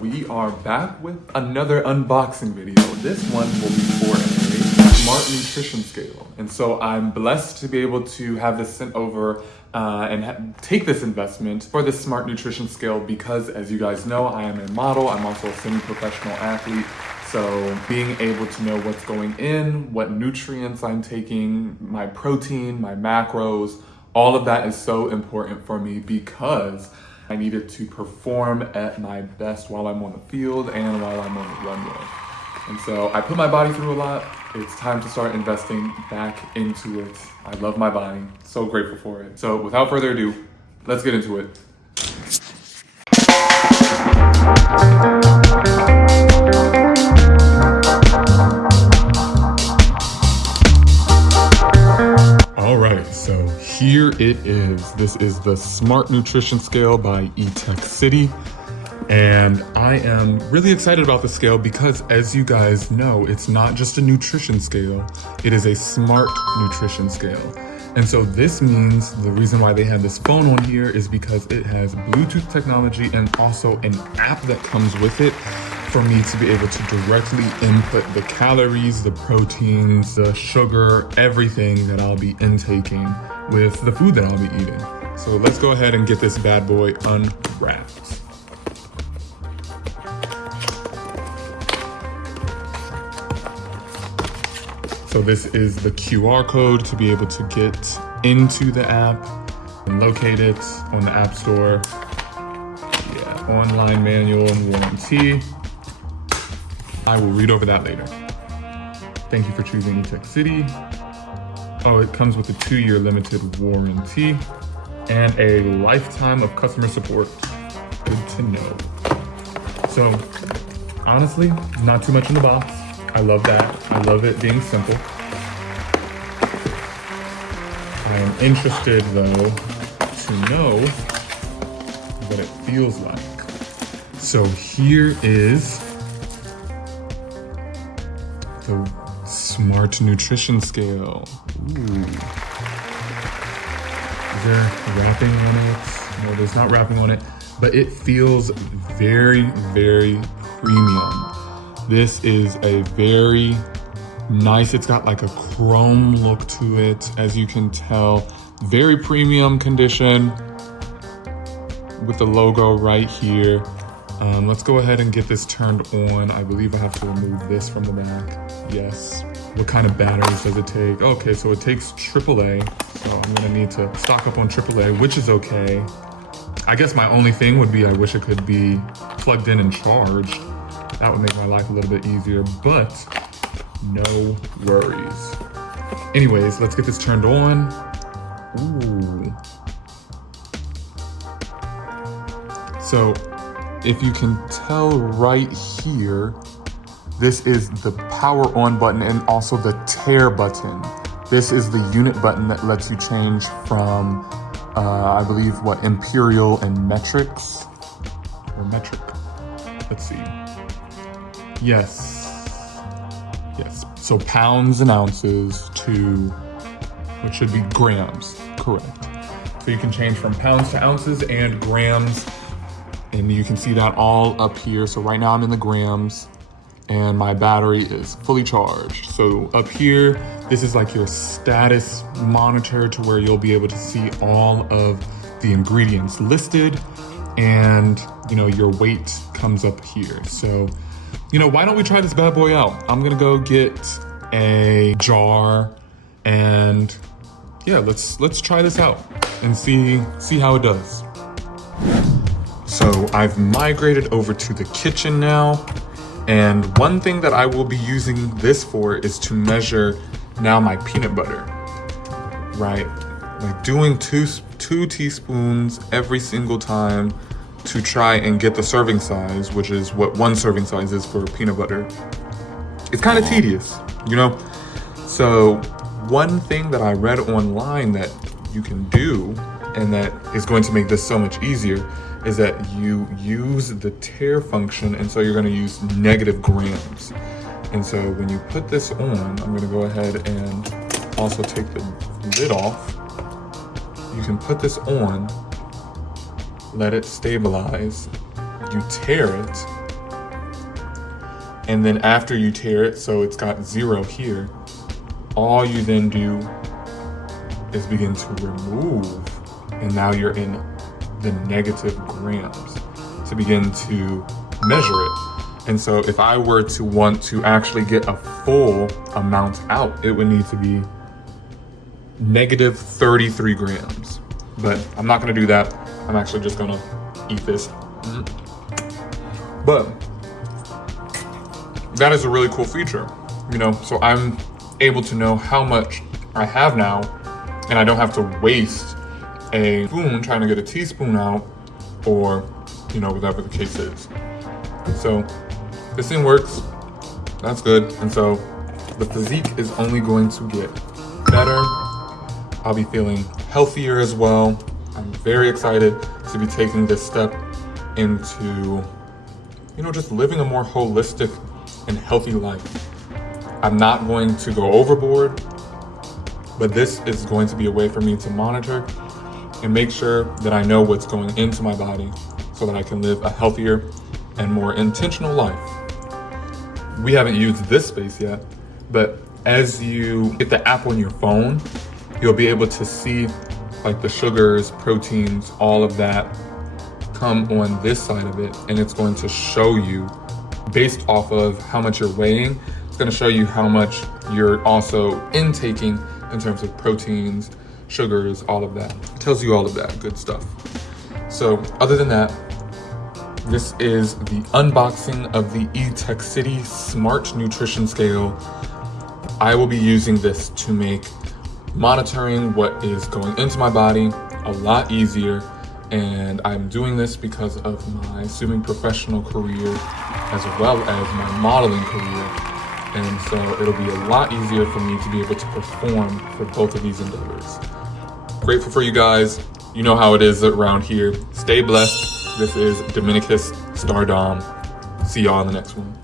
We are back with another unboxing video. This one will be for a Smart Nutrition Scale. And so I'm blessed to be able to have this sent over and take this investment for this Smart Nutrition Scale because, as you guys know, I am a model. I'm also a semi-professional athlete. So being able to know what's going in, what nutrients I'm taking, my protein, my macros, all of that is so important for me because I needed to perform at my best while I'm on the field and while I'm on the runway. And so I put my body through a lot. It's time to start investing back into it. I love my body, so grateful for it. So without further ado, let's get into it. All right, so here it is. This is the Smart Nutrition Scale by Etekcity. And I am really excited about the scale because, as you guys know, it's not just a nutrition scale, it is a smart nutrition scale. And so this means the reason why they have this phone on here is because it has Bluetooth technology and also an app that comes with it for me to be able to directly input the calories, the proteins, the sugar, everything that I'll be intaking with the food that I'll be eating. So let's go ahead and get this bad boy unwrapped. So this is the QR code to be able to get into the app and locate it on the App Store. Yeah, online manual and warranty. I will read over that later. Thank you for choosing Etekcity. Oh, it comes with a 2-year limited warranty and a lifetime of customer support. Good to know. So, honestly, not too much in the box. I love that. I love it being simple. I am interested, though, to know what it feels like. So here is the Smart Nutrition Scale. Ooh. Is there wrapping on it? No, there's not wrapping on it, but it feels very, very premium. This is a very nice, it's got like a chrome look to it, as you can tell. Very premium condition with the logo right here. Let's go ahead and get this turned on. I believe I have to remove this from the back. Yes. What kind of batteries does it take? Okay, so it takes AAA. So I'm gonna need to stock up on AAA, which is okay. I guess my only thing would be I wish it could be plugged in and charged. That would make my life a little bit easier, but no worries. Anyways, let's get this turned on. Ooh. So if you can tell right here, this is the power on button and also the tear button. This is the unit button that lets you change from, I believe, what, imperial and metrics? Or metric? Let's see. Yes. So pounds and ounces to, which should be grams, correct. So you can change from pounds to ounces and grams, and you can see that all up here. So right now I'm in the grams and my battery is fully charged. So up here, this is like your status monitor to where you'll be able to see all of the ingredients listed, and your weight comes up here. So why don't we try this bad boy out? I'm gonna go get a jar and yeah, let's try this out and see how it does. So I've migrated over to the kitchen now, and one thing that I will be using this for is to measure now my peanut butter, right? Like doing two teaspoons every single time to try and get the serving size, which is what one serving size is for peanut butter. It's kind of tedious, So one thing that I read online that you can do and that is going to make this so much easier is that you use the tear function, and so you're going to use negative grams. And so when you put this on, I'm going to go ahead and also take the lid off. You can put this on, let it stabilize, you tear it, And then after you tear it, so it's got 0 here, all you then do is begin to remove, and now you're in the negative grams to begin to measure it. And so if I were to want to actually get a full amount out, it would need to be negative 33 grams. But I'm not gonna do that. I'm actually just gonna eat this. But that is a really cool feature, you know, so I'm able to know how much I have now, and I don't have to waste a spoon trying to get a teaspoon out, or, you know, whatever the case is. So this thing works, that's good. And so the physique is only going to get better. I'll be feeling healthier as well. I'm very excited to be taking this step into, you know, just living a more holistic and healthy life. I'm not going to go overboard, but this is going to be a way for me to monitor and make sure that I know what's going into my body so that I can live a healthier and more intentional life. We haven't used this space yet, but as you get the app on your phone, you'll be able to see like the sugars, proteins, all of that come on this side of it, and it's going to show you based off of how much you're weighing. It's going to show you how much you're also intaking in terms of proteins, sugars, all of that. It tells you all of that good stuff. So other than that, this is the unboxing of the Etekcity Smart Nutrition Scale. I will be using this to make monitoring what is going into my body a lot easier, and I'm doing this because of my swimming professional career as well as my modeling career, and so it'll be a lot easier for me to be able to perform for both of these endeavors. Grateful for you guys. You know how it is around here. Stay blessed. This is Dominicus Stardom. See y'all in the next one.